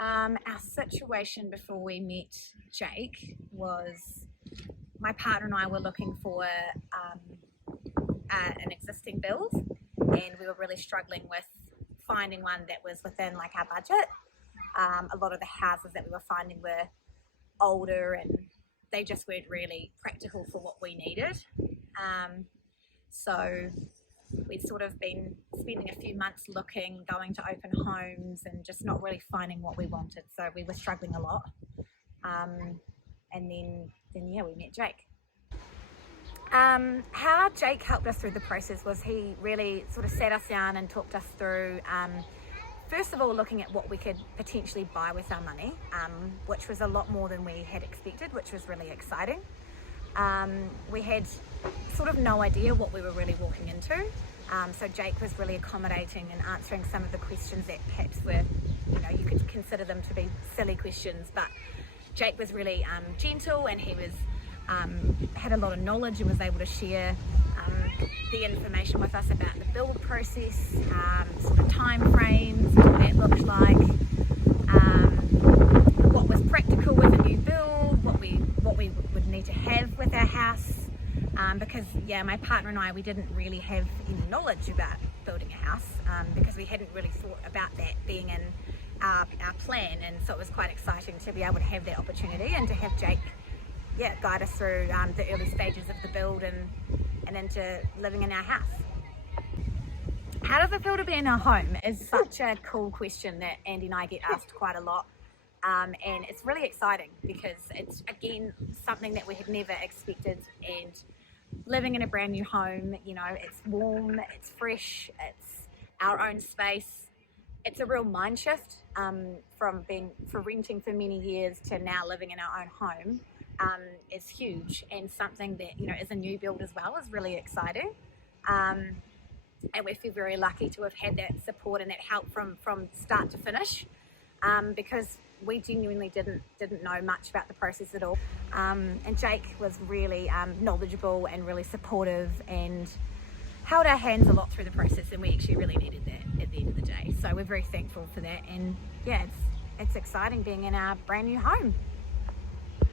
Our situation before we met Jake was my partner and I were looking for an existing build, and we were really struggling with finding one that was within like our budget. A lot of the houses that we were finding were older and they just weren't really practical for what we needed. So we'd sort of been spending a few months looking, going to open homes and just not really finding what we wanted. So we were struggling a lot. And then yeah, we met Jake. How Jake helped us through the process was he really sort of sat us down and talked us through, first of all, looking at what we could potentially buy with our money, which was a lot more than we had expected, which was really exciting. We had sort of no idea what we were really walking into. So Jake was really accommodating and answering some of the questions that perhaps were, you could consider them to be silly questions, but Jake was really gentle, and he was had a lot of knowledge and was able to share the information with us about the build process, sort of time frames, what that looked like, what was practical with a new build, what we would need to have with our house, because my partner and I, we didn't really have any knowledge about building a house, because we hadn't really thought about that being in our plan, and so it was quite exciting to be able to have that opportunity and to have Jake guide us through the early stages of the build and into living in our house. How does it feel to be in our home is such a cool question that Andy and I get asked quite a lot, and it's really exciting because it's again something that we had never expected. And living in a brand new home, it's warm, it's fresh, it's our own space. It's a real mind shift from renting for many years to now living in our own home. Is huge, and something that as a new build as well is really exciting, and we feel very lucky to have had that support and that help from start to finish, because we genuinely didn't know much about the process at all, and Jake was really knowledgeable and really supportive and held our hands a lot through the process, and we actually really needed that at the end of the day. So we're very thankful for that, and it's exciting being in our brand new home.